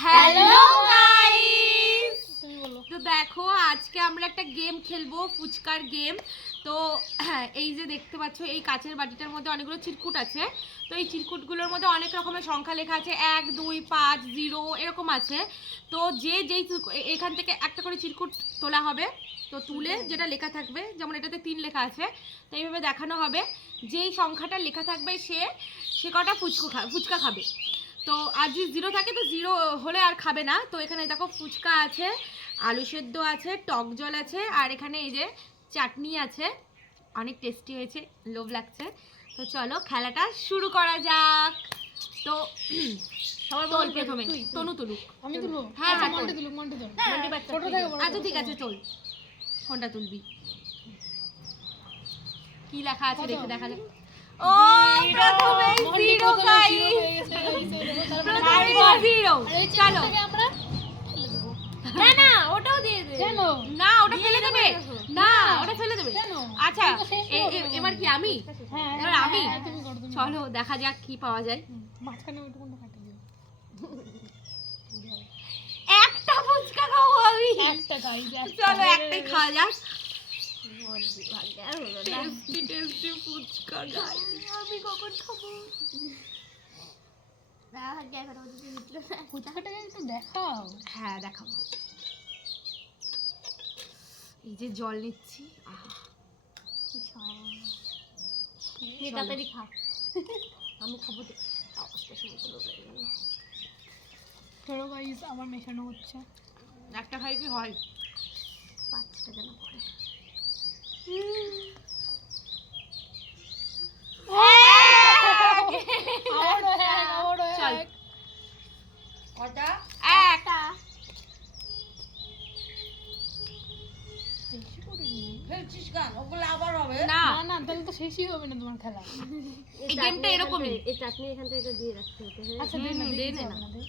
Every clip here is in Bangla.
হ্যালো গাইস, তো দেখো আজকে আমরা একটা গেম খেলবো, ফুচকার গেম। তো এই যে দেখতে পাচ্ছ, এই কাচের বাটিটার মধ্যে অনেকগুলো চিরকুট আছে। তো এই চিরকুটগুলোর মধ্যে অনেক রকমের সংখ্যা লেখা আছে, 1 2 5 0 এরকম আছে। তো যেই এখান থেকে একটা করে চিরকুট তোলা হবে, তো তুলে যেটা লেখা থাকবে, যেমন এটাতে 3 লেখা আছে, তো এইভাবে দেখানো হবে। যেই সংখ্যাটা লেখা থাকবে সে কটা ফুচকা খাবে। তো আর যদি 0 থাকে তো 0 হলে আর খাবে না। তো এখানে দেখো ফুচকা আছে, আলু সেদ্ধ আছে, টক জল আছে, আর এখানে এই যে চাটনি আছে, অনেক টেস্টি হয়েছে, লোভ লাগছে। তো চলো খেলাটা শুরু করা যাক। তো সবার বল প্রথমে তনু তুলুক। আমি তুলবো? হ্যাঁ আচ্ছা, মন্টি তুলুক, মন্টি তুল। ছোট থেকে বড়। আচ্ছা ঠিক আছে, চল কোনটা তুলবি, কি লেখা আছে দেখে দেখা যাক। ও প্রথমে 0 গাইস, চলো। না না ওটাও দিয়ে দে। কেন? না ওটা ফেলে দেবে, না ওটা ফেলে দেবে। কেন? আচ্ছা তুমি তো শেষ করে দেবে। এবার কি আমি? হ্যাঁ, এবার আমি? তুমি করো, তুমি করো। চলো দেখা যাক কি পাওয়া যায়। মাঝখানে ওইটুকুনটা কাটে দিও। একটা ফুচকা খাবো আমি। একটা গাইস, চলো একটাই খাওয়া যাক। টেস্টি টেস্টি ফুচকা গাইস, আমি কখন খাবো? ফুচকাটাকে একটু দেখাও। হ্যাঁ দেখাবো। এই যে জল নিচ্ছি, আহা কি স্বাদ। তাড়াতাড়ি খা, আমি খাবো তো। অবস্থা শুনে তো লোভ লেগে গেল। চলো গাইস, আমার মেশানো হচ্ছে। একটা খাই কি হয়, 5টা কেন করে? আমারও চল। এক। কটা? একটা। বেশি করে নিই। ফেলছিস কেন? ওগুলো আবার হবে। না না না, তাহলে তো শেষই হবে না তোমার খেলা। এই গেমটা এরকমই। এই চাটনি এখান থেকে দিয়ে রাখতে হতো। আচ্ছা দে না, দে দে না। না, দে।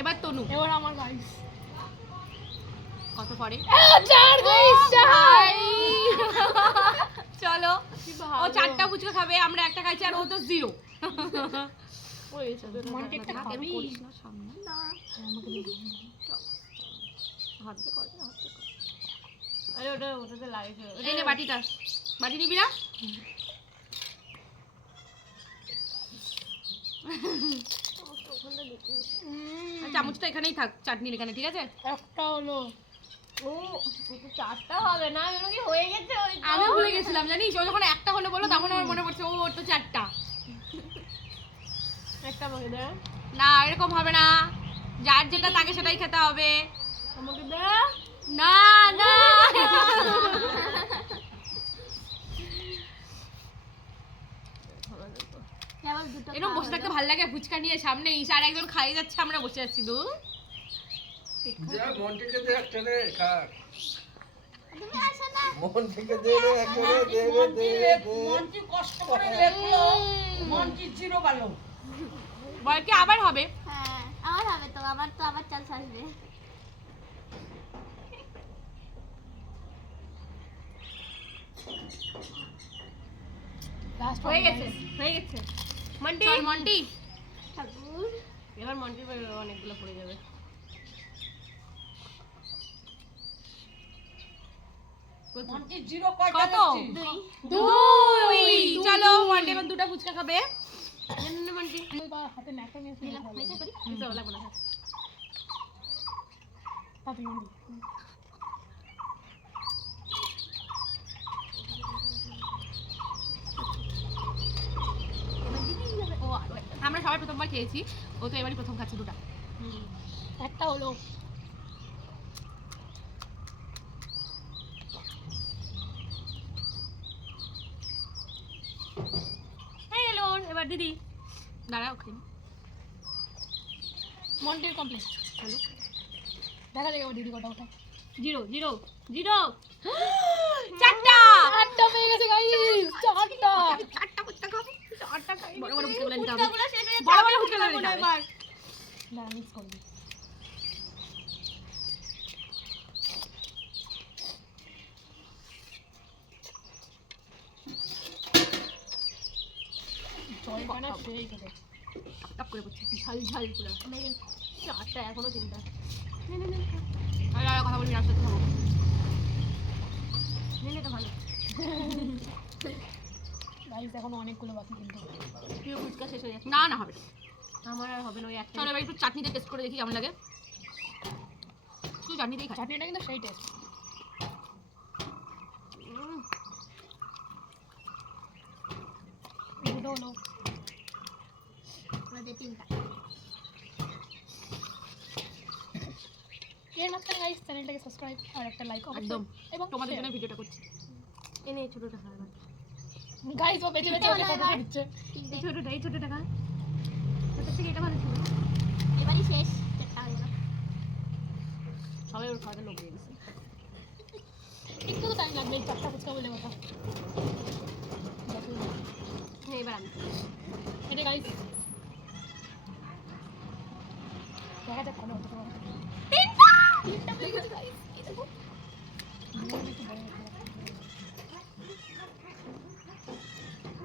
এবার তনু, এবার আমার গাইস। কত পড়ে? চার গাইস, চার। চলো, ও 4টা ফুচকা খাবে, আমরা একটা খাইছি, আর ও তো 0। মন্টি একটা খাবি? আমাকে হাত দিয়ে কর, হাত দিয়ে কর। আরে ওটাতে লাগিয়েছে। এই নে বাটিটা, বাটি নিবি না? আর চামচটা এখানেই থাক, চাটনির এখানে, ঠিক আছে? একটা হলো। ও তো চারটা হবে না, এগুলো কি হয়ে গেছে? ওই তো। আমি ভুলে গেছিলাম জানিস, ও যখন একটা হলো বলো তখন আমার মনে পড়ছে ও ওর তো 4টা। একটা আমাকে দে। না এরকম হবে না, যার যেটা তাকে সেটাই খেতে হবে। আমাকে দে। না না এরকম বসে থাকতে ভালো লাগে, ফুচকা নিয়ে সামনে আর একজন খাইয়ে যাচ্ছে, আমরা বসে আছি। দু যা মন্টিকে দে একটা রে কাট। মন্টিকে দে রে একটা রে, দে রে দে রে দে। মন্টি কষ্ট করে লেখলো, মন্টি জিরো পালো। বল কি আবার হবে? হ্যাঁ আমার হবে তো, আমার তো আবার চান্স আসবে। লাস্ট হয়ে গেছে, হয়ে গেছে। মন্টি, চল মন্টি, ঠাকুর এবার মন্টির বাইরে অনেকগুলো পড়ে যাবে। মন্টি জিরো কয়টা কত? দেখছিস? 2। চলো মন্টি এবার 2টা ফুচকা খাবে। নে মন্টি, হাতে ন্যাকা নিয়ে শুনে ভালো লাগে। দিতে লাগবে না। হাতে নিয়ে দিই। ও আমরা সবাই প্রথমবার খেয়েছি, ও তো এবারই প্রথম খাচ্ছে 2টা। একটা হলো। এই এলো এবার দিদি, দাঁড়া ওকে। মন্টির কমপ্লিট। চলো, দেখা যাবে দিদি কটা ওঠে। 0 0 0। 4টা। চারটা পেয়ে গেছে গাইস, চারটা। 4টা ফুচকা খাবো, 4টা খাই। বড় বড় ফুচকা নিতে হবে, ফুচকাগুলো শেষ হয়ে বড় বড় যাবে, ফুচকা নিতে হবে। এবার না মিক্স করবি। এখানে সেই করে টপ করে পড়ছে। ঝাল ঝাল পুরো চারটা এখনো তিনটা আর কথা বলবি না, সাথে খাবো। নিলে তো ভালো গাইস এখনো অনেকগুলো বাকি কিন্তু প্রিয় ফুচকা শেষ হয়ে যাচ্ছে না না হবে না। আমার আর হবে না ওই একটা চলো এবার একটু চাটনিতে টেস্ট করে দেখি কেমন লাগে। শুধু চাটনি দিয়ে খাই। চাটনিটা কিন্তু সেই টেস্ট দুটো হলো আমাদের তিনটা। এর মাঝখানে গাইস চ্যানেলটাকে সাবস্ক্রাইব আর একটা লাইক একদম এবং তোমাদের জন্য ভিডিওটা করছি। এনে ছোটটা খাওয়া গাইস ও বেঁচে বেঁচে ওকে ফটো দিচ্ছে তিনটে। এই ছোটটা খা ছোট থেকে এটা ভালো ছিল এবারই শেষ, চারটা হয়ে গেল। সবাই ওর খাওয়াতে লোক দিয়ে গেছে একটু তো টাইম লাগবে এই চারটা ফুচকা বলে কথা এবার আমি এটা গাইস দেখা যাক কত হতে পারে তিনটা পেয়ে গেছে গাইস এই দেখো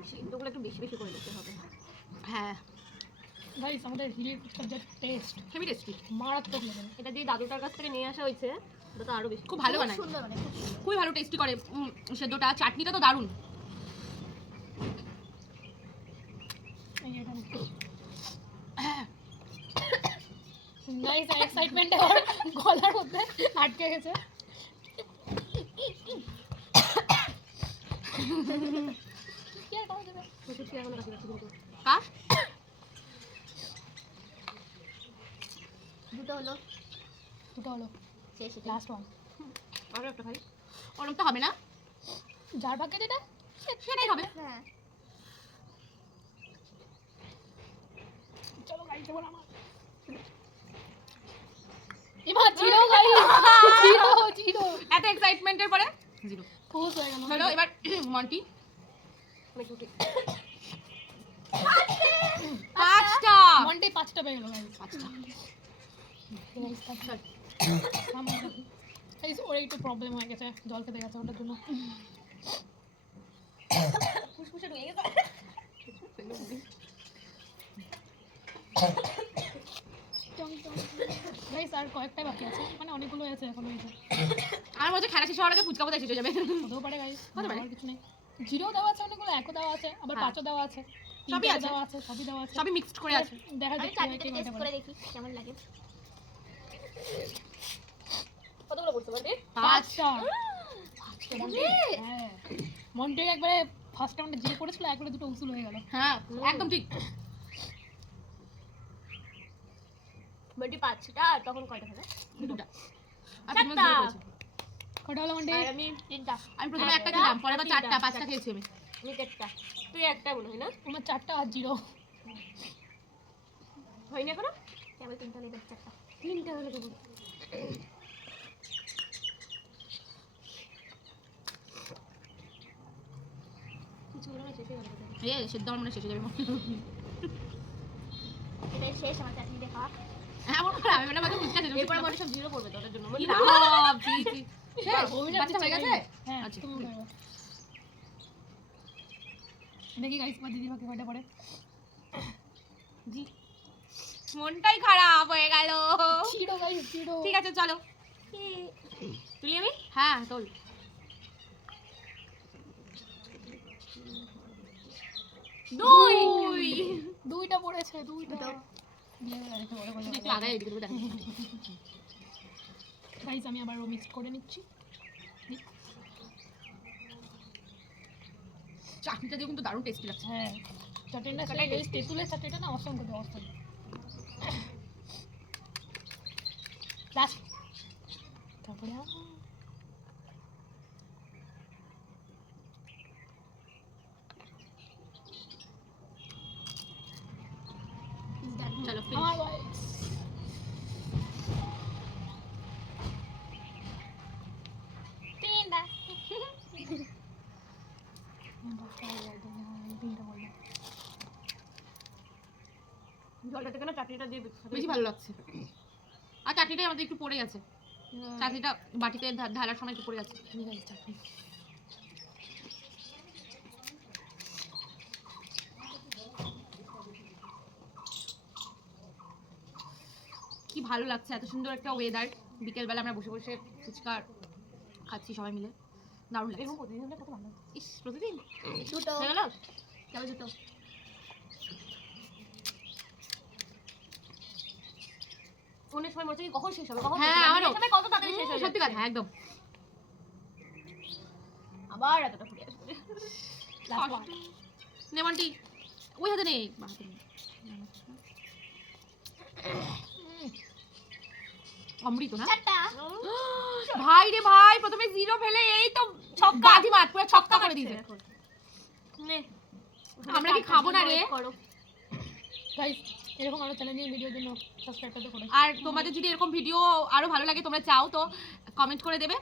সিদ্ধগুলো একটু বেশি বেশি করে দিতে হবে হ্যাঁ গাইস আমাদের হিলের ফুচকার যে টেস্ট হেভি টেস্টি, মারাত্মক লেভেল এটা দিয়ে দাদুটার কাছ থেকে নিয়ে আসা হয়েছে ওটা তো আরো বেশি খুব ভালো খুব বানায়, সুন্দর মানে খুব সুন্দর। খুবই ভালো টেস্টি করে। সেদ্ধটা, চাটনিটা তো দারুণ। এই এটা গাইস এক্সাইটমেন্টে ওর গলার মধ্যে আটকে গেছে কি আর করা যাবে ফুচকা এখনো কাছে কাছে কিন্তু কার দুটো হলো, দুটো হলো শেষ এটা। লাস্ট ওয়ান আরো একটা খাই। ওরম তো হবে না, যার ভাগ্যে যেটা সেটাই হবে। হ্যাঁ চলো গাইস এবার আমার এবার জিরো গাইস জিরো জিরো এত এক্সাইটমেন্টের পরে জিরো খুশ হয়ে গেল হলো। এবার মন্টি অনেক রুটি পাঁচটা। মন্টে পাঁচটা পেয়ে গেল গাইস পাঁচটা গাইস পাঁচটা গাইস ওর একটু প্রবলেম হয়ে গেছে জল খেতে গেছে ওটার জন্য ফুসফুসে ঢুকে গেছে গাইস আর কয়েকটাই বাকি আছে মানে অনেকগুলো আছে এখনো এই যে আমার মধ্যে খেলা শেষ হওয়ার আগে ফুচকা বোধহয় শেষ হয়ে যাবে। হতেও পারে গাইস হতে পারে। আর কিছু নেই জিরো দেওয়া আছে অনেকগুলো একও দেওয়া আছে আবার হ্যাঁ। পাঁচও দেওয়া আছে সবই তিনটেও আছে। দেওয়া আছে সবই দেওয়া আছে সবই মিক্সড করে আছে। দেখা আমি যাক চাটনিটা কে টেস্ট কয়টা করে বলে। দেখি কেমন লাগে। কতগুলো পড়ছে মানে পাঁচটা। হ্যাঁ মন্টে একবারে ফার্স্ট রাউন্ডে যে করেছিল একবারে দুটো উসুল হয়ে গেল হ্যাঁ একদম ঠিক। বলটি পাঁচটা আর তখন কয়টা খাবে দুটা আর তুমি চারটা। zero করেছো। কটা হলো মন্টে আর আমি তিনটা আমি প্রথমে একটা একটা, খেলাম, পরে আবার তিনটা, চারটা, পাঁচটা চারটা। খেয়েছি আমি। আমি চারটা তুই একটা মনে হয় না আমার চারটা আর জিরো হয়নি এখনো কেবল তিনটা লেগে চারটা। তিনটা হলে দেবো কিছু হলো না শেষ হয়ে গেল সেদ্ধ আমার মনে হয় শেষ হয়ে যাবে। এটাই শেষ আমার চাটনি দিয়ে খাওয়া। হ্যাঁ আমার মনে হয় আমি মানে আমাকে ফুচকা শেষ এরপরে মনে সব জিরো পড়বে তোদের জন্য কি মনে লাভ, জি, জি। অভিশাপ বাচ্চা হয়ে গেছে? হ্যাঁ আচ্ছা। তুমি উঠাও। দেখি গাইস আমার দিদির ভাগে কয়টা পড়ে জি মনটাই খারাপ হয়ে গেল। জিরো গাইস জিরো ঠিক আছে চলো তুলি আমি। হ্যাঁ তোল। দুই। দুইটা পড়েছে দুইটা দুটো। দিয়ে আরেকটা বড় করে একটু আগায় এদিকে দেবো, দেখো। গাইস আমি আবার মিক্স করে নিচ্ছি চাটনিটা দিয়ে কিন্তু দারুণ টেস্টি লাগছে। হ্যাঁ চাটনিটা কাটাই সেই tasty। তেঁতুলের চাটনিটা না অসম করতে অসম লাস্ট তারপরে চলো আমার গাইস তিনটা। জলটা থেকে না চাটনিটা দিয়ে দিচ্ছি বেশি ভালো লাগছে। আর চাটনিটাই আমাদের একটু পড়ে গেছে, চাটনিটা বাটিতে ঢালার সময় একটু পড়ে গেছে। চাটনি কি ভালো লাগছে, এত সুন্দর একটা ওয়েদার, বিকেলবেলা আমরা বসে বসে ফুচকা খাচ্ছি সবাই মিলে, দারুণ লাগছে। এরকম প্রতিদিন হলে কত ভালো হতো। ইস প্রতিদিন দুটো হয়ে গেল। তবে দুটো অনেক সময় মনে হচ্ছে কি কখন শেষ হবে, কখন হ্যাঁ, শেষ হবে, আমারও। এই সময় কত তাড়াতাড়ি শেষ হয়ে সত্যি যাচ্ছে। কথা একদম। আবার এতটা ফুটে আসবে। Last one. নেমন্টি ওই হাতে নেই, বাঁ হাতে নেই। অমৃত না চারটা ভাই রে ভাই, প্রথমে জিরো ফেলে এই তো বাজি মাত পুরো ছক্কা করে দিয়েছে। নে, আমরা কি খাবো না রে? করো। Guys, এরকম আরো চ্যালেঞ্জিং ভিডিওর জন্য সাবস্ক্রাইব করতে ভুলো না। আর তোমাদের যদি এরকম ভিডিও আরো ভালো লাগে, তোমরা চাও তো কমেন্ট করে দেবে,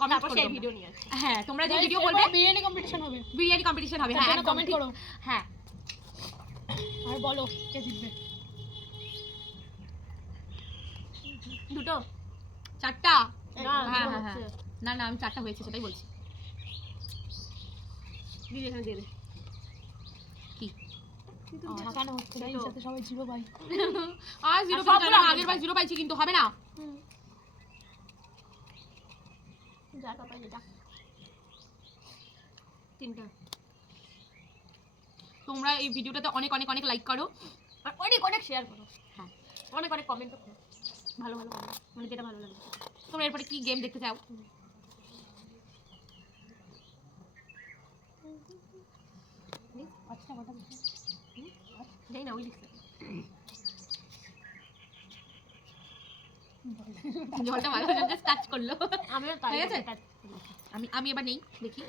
কমেন্ট তারপর করে সেই দেবে। ভিডিও নিয়ে আসি। হ্যাঁ, তোমরা যে Guys, ভিডিও এরপর বলবে বিরিয়ানি কম্পিটিশন হবে। বিরিয়ানি কম্পিটিশন হবে। হ্যাঁ, একদম কমেন্ট ঠিক। করো হ্যাঁ, আর বলো কে জিতবে। দুটো চারটা। না, হ্যাঁ দুটো হ্যাঁ হ্যাঁ, হচ্ছে। না না আমি চারটা হয়েছে সেটাই বলছি। দিদি এখানে দিয়ে দে। কি ঝাঁকানো হচ্ছে গাইস, যাতে সবাই জিরো পাই। আর জিরো আর পেতে সবগুলো চাই না, আমি আগের বার জিরো পাইছি কিন্তু হবে না। যা পাপা যেটা তিনটা। তোমরা এই ভিডিওটাতে অনেক অনেক অনেক লাইক করো। আর অনেক অনেক শেয়ার করো। হ্যাঁ, অনেক অনেক কমেন্ট করো। ভালো ভালো comment, মানে যেটা ভালো লাগে। তোমরা এরপরে কি গেম দেখতে চাও? আচ্ছা কটা দিচ্ছি? জানি না, ওই লিখছে। জলটা ভালো জাস্ট টাচ করলো। আমিও তাই হয়ে গেছে? কাজ আমি আমি এবার নেই, দেখি।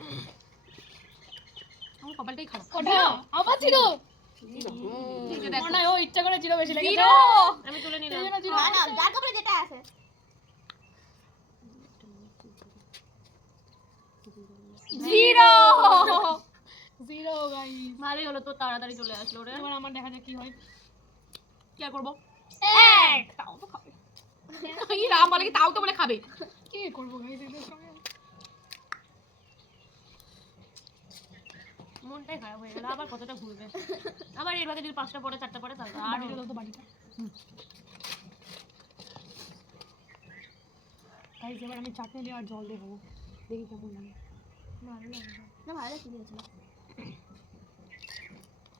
আমার কপালটাই খারাপ। কটা? আবার জিরো? এই যে দেখো মনে হয় ও ইচ্ছা করে জিরো বেশি লেগেছে। জিরো আমি তুলে নিলাম। এই জন্য জিরো। না না যার কপালে যেটা আছে জিরো। Zero guys. ভালোই হলো, তো তাড়াতাড়ি চলে আসলো রে। এবার আমার দেখা যাক কি হয়। কি আর করবো? এক তাও তো খাবে। এই রাম বলে কি তাও তো বলে খাবে। কি করবো গাইস এদের সঙ্গে? মনটাই খারাপ হয়ে গেল, আবার কতটা ঘুরবে। আবার এর ভাগে যদি 5টা পড়ে 4টা পড়ে তাহলে আর বাড়িটা দাও তো বাড়িটা। গাইস এবার আমি চাটনি দিয়ে আর জল দিয়ে খাবো, দেখি কেমন লাগে। ভালো লাগবে। না ভালো কি দিয়েছিল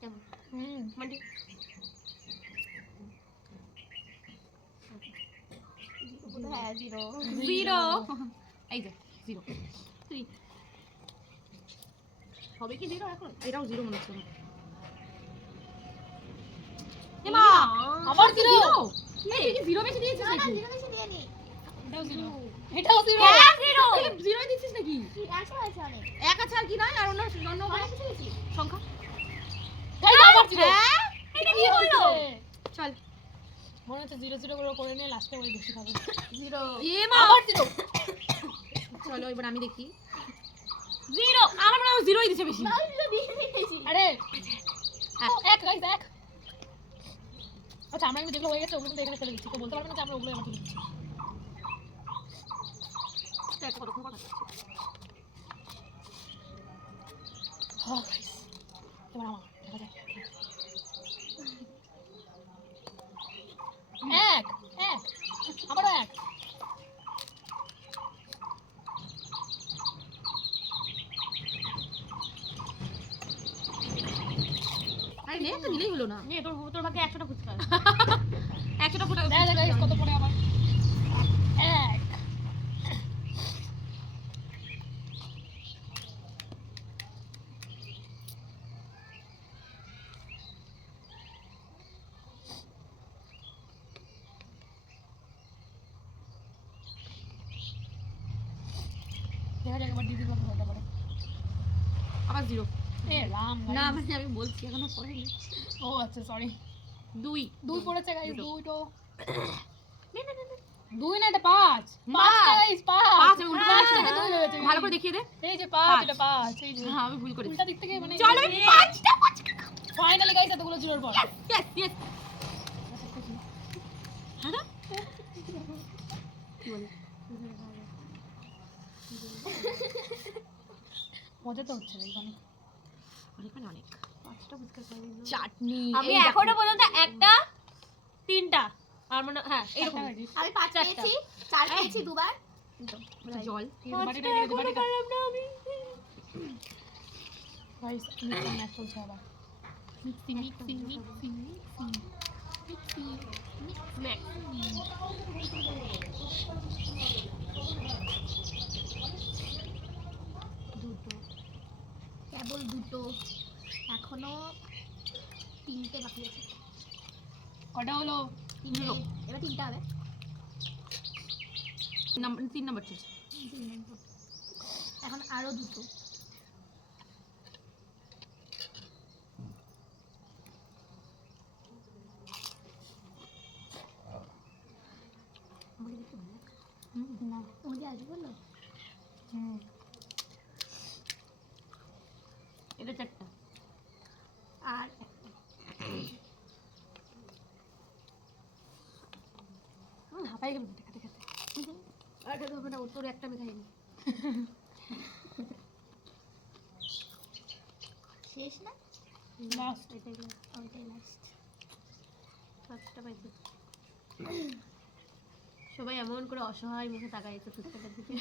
কেমন মান্টি হ্যাঁ জিরো জিরো। এই যে জিরো। হবে কি জিরো এখন? এটাও জিরো মনে হচ্ছে আমার। এমা আবার জিরো। এই তুই কি জিরো বেশি দিয়েছিস না না নাকি? জিরো বেশি দিয়ে নি এটাও জিরো। এটাও জিরো। হ্যাঁ জিরো। জিরোই দিচ্ছিস নাকি? অ্যান্সার আছে অনেক এক আছে আর কি নয়, আর অন্য অন্য অনেক কিছু দিয়েছি সংখ্যা। গাইস আবার জিরো। হ্যাঁ, এটা কি হলো? চল। মনে হচ্ছে জিরো জিরো করে নিয়ে লাস্টে ওই বেশি খাবে। জিরো এ মা, আবার জিরো। চলো এবার আমি দেখি। জিরো। আমার মনে হয় জিরোই দিছে বেশি। না জিরো দিয়ে দিয়েছি আরে এক। ও এক গাইস এক। আচ্ছা আমরা কিন্তু যেগুলো হয়ে গেছে ওগুলো কিন্তু এখানে ফেলে দিচ্ছি, তো বলতে পারবে না যে আমরা ওগুলো আবার তুলে দিচ্ছি। একটা কতক্ষণ কথা বলছি। হ্যাঁ গাইস এবার আমার দেখা যাক। এক এক আবারও এক। আরে নে তো নিলেই হলো না। নে তোর ভাগে 100টা ফুচকা। 100টা ফুটা দেখা যাক গাইস কত পড়ে আবার। এক দেখা যাক এবার দিদির কত হতে পারে। আবার জিরো। এ রাম না guys। মানে আমি বলছি এখনো পড়েনি। ও আচ্ছা সরি। 2 দুই পড়েছে গাইস, দুটো। দুই তো নে নে নে নে। দুই না এটা পাঁচ। পাঁচ। পাঁচ গাইস পাঁচ। পাঁচ, আমি উল্টো পাঁচ পাঁচ থেকে দুই হয়েছে। ভালো করে দেখিয়ে দে। এই যে পাঁচ, পাঁচ। এটা পাঁচ, এই যে হ্যাঁ আমি ভুল করেছি। উল্টা দিক থেকে মানে চলো এই পাঁচটা ফুচকা খাও। ফাইনালি গাইস এতগুলো জিরোর পর ইয়েস ইয়েস। হ্যাঁ না? কি বলে? মজা তো হচ্ছে গাইস অনেক। অনেক মানে অনেক। 5টা ফুচকা খাই দিলাম। চাটনি। আমি এই দেখো। এখনো পর্যন্ত একটা 3টা আর মানে হ্যাঁ এরকম আমি 5 চারটা। পেয়েছি, 4 পেয়েছি দুবার। জল বাটিটা রেখে দে, বাটিটা। পারলাম না আমি। গাইস মিক্সিং ম্যাচ চলছে আবার। Mixing mixing mixing mixing snack কেবল দুটো, এখনো 3টে বাকি আছে। কটা হলো? 3টে, এবার 3টা হবে। 3 নাম্বার চলছে। 3 নম্বর। এখন আরো দুটো। না তোমাকে আগে বললো? হুম এটা 4টা। আর হাঁপাই গেল খেতে খেতে। আর খেতে হবে না, ওর তোর একটা আমি খাইনি। শেষ না? লাস্ট ওইটাই লাস্ট। 7টা পাইছি। সবাই এমন করে অসহায় মুখে তাকায় তো ফুচকাটার দিকে।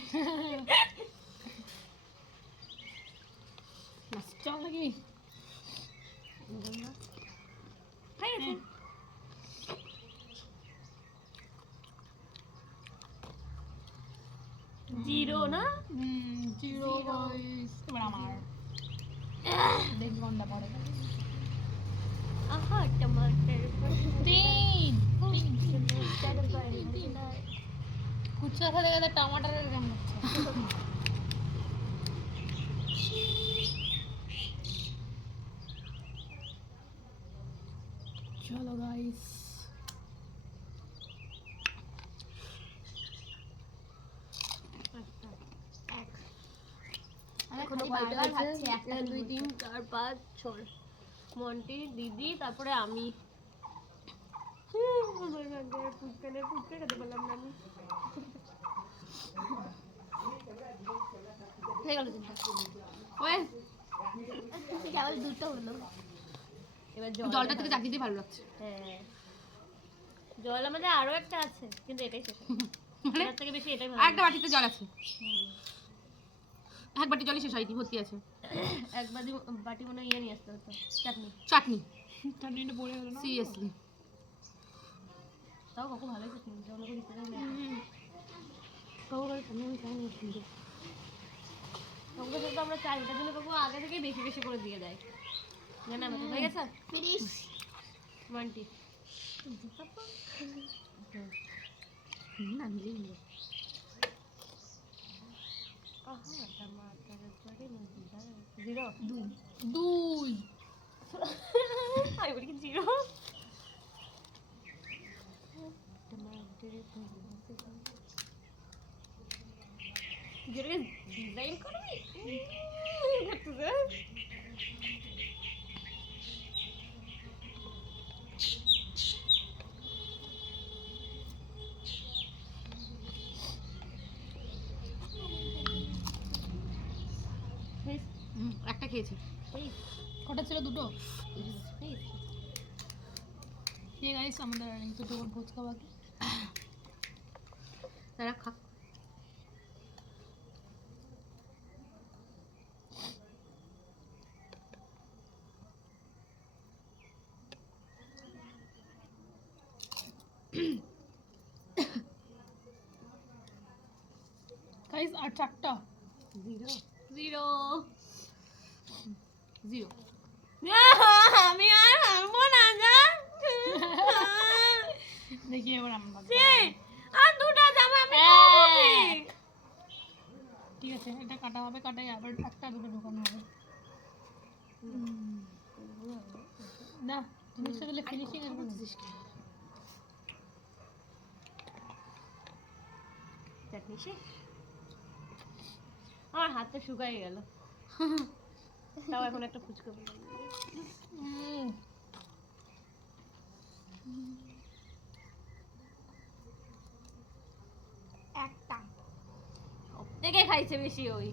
চল নাকি খাই আছে। জিরো না? জিরো গাইস এবার আমার দেখি কোনটা পড়ে আহা টমাটার তিন কুচা খেতে খেতে টমাটারের গান হচ্ছে চলো গাইস আমি এখনো খালি কয়টা বারবার আছে? ভাবছি একটা 1 2 3 4 5 6 মন্টি দিদি তারপরে আমি আমার ভাগ্যে ফুচকা খেতে পারলাম না আমি। হয়ে গেল 3টা। ওই কেবল দুটো হলো। এবার জলটা থেকে চাকি দিয়ে ভালো লাগছে। হ্যাঁ জল আমাদের আরো একটা আছে কিন্তু এটাই শেষ মানে এর থেকে বেশি এটাই ভালো একটা বাটিতে জল আছে। এক বাটি জলই শেষ হয়নি, ভর্তি আছে। এক বাটি মনে হয় ইয়ে নিয়ে আসতে হতো চাটনি চাটনি। চাটনিটা পড়ে গেল না সিরিয়াসলি। তাও কাকু ভালোই চাটনি দিতে অন্য দিতে দেয় না কাকু করে চাটনি আমি খাইনি কিন্তু। কাকুকে সাথে আমরা চাই এটার জন্য কাকু আগে থেকে বেশি বেশি করে দিয়ে দেয় জানা আমাকে হয়ে গেছে ফিনিশ। মন্টি না নিজেই নিয়ে। আহা টমাটারের পরে জিরো দুই আমি বলি কি জিরো টমাটারের যেটাকে ডিজাইন করবি করতেছে একটা খেয়েছি। কটা ছিল দুটো ঠিক গাইস আমাদের আর দুটো ফুচকা বাকি তারা খাক। গাইস আর চারটা জিরো জিরো জিরো। আমি আর হারবো না জান দেখি এবার আমরা আর দুটো জামা আমি ঠিক আছে এটা কাটা হবে কাটাই আবার একটা দুটো ঢোকানো হবে না জিনিসটা দিলে ফিনিশিং আসবে না চাটনি শেষ আমার হাত তো শুকাই গেল তাও এখন একটা ফুচকা পেলাম একটা। থেকে খাইছে বেশি ওই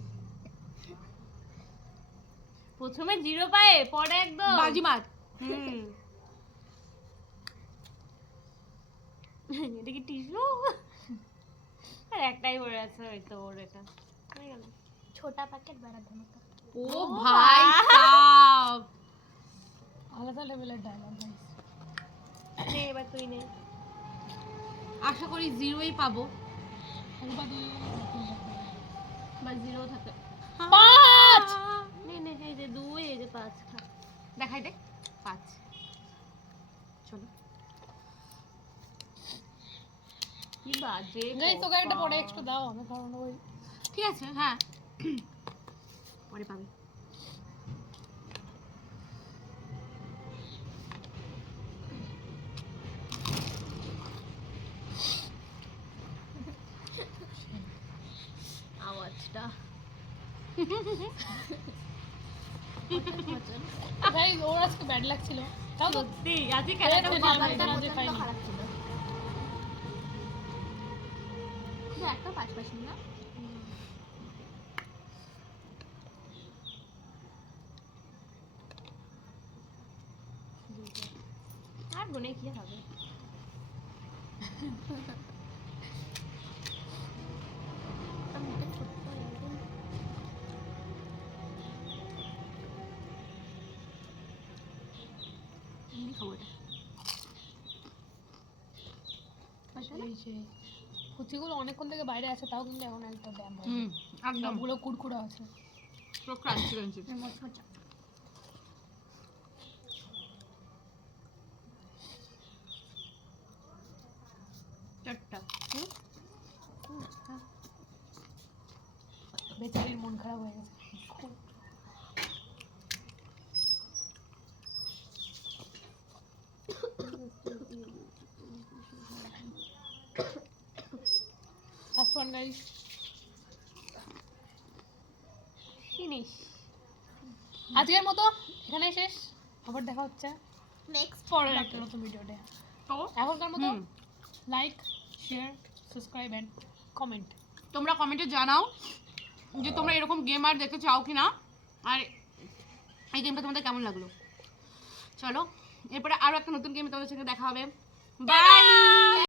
প্রথমে জিরো পায় পরে একদম বাজি মাছ। এটা কি টিস্যু? আর একটাই পড়ে আছে, ওই তো ওর এটা হয়ে গেল। ছোটা প্যাকেট বড় ধমাকা। ও ভাই সাব, আলাদা লেভেলের ডায়লগ গাইস। নে এবার তুই নে। আশা করি জিরোই পাবো রূপা তুই বা জিরো থাকে। 5 নে নে, এই যে 2, এই যে 5 খা। দেখাই দে 5। চলো কি বাজে গাইস তোকে একটা পরে এক্সট্রা দাও আমি, কারণ ওই ঠিক আছে, হ্যাঁ পরে পাবি। আওয়াজটা। গাইস ওর আজকে ব্যাড লাক ছিল, তাও তো সত্যি আজকে খেলাটা এই তো ভালো বাবাটা হয়েছে। প্রচন্ড প্রচন্ড খারাপ খারাপ ছিল। কিন্তু একটা পাশাপাশি না। আর গুনে কি হবে? আমি তো ছোট্ট একদম। এমনি খাবো এটা। এই যে ফুচিগুলো অনেকক্ষণ থেকে বাইরে আছে, তাও কিন্তু এখন একটা ড্যাম হয়, একদম সবগুলো কুড়কুড়া আছে। পুরো ক্রাঞ্চি ক্রাঞ্চি। মোচমোচা। চারটা। বেচারির মন খারাপ হয়ে গেছে খুব। Last one guys, finish. আজকের মতো এখানেই শেষ, আবার দেখা হচ্ছে নেক্সট পরের একটা নতুন ভিডিওতে। তো এখনকার মতো hmm, like, share, subscribe and comment. তোমরা কমেন্টে জানাও যে তোমরা এরকম গেম আর দেখতে চাও কিনা, আর এই গেমটা তোমাদের কেমন লাগলো। চলো এরপরে আরো একটা নতুন গেমে তোমাদের সাথে দেখা হবে। বাই।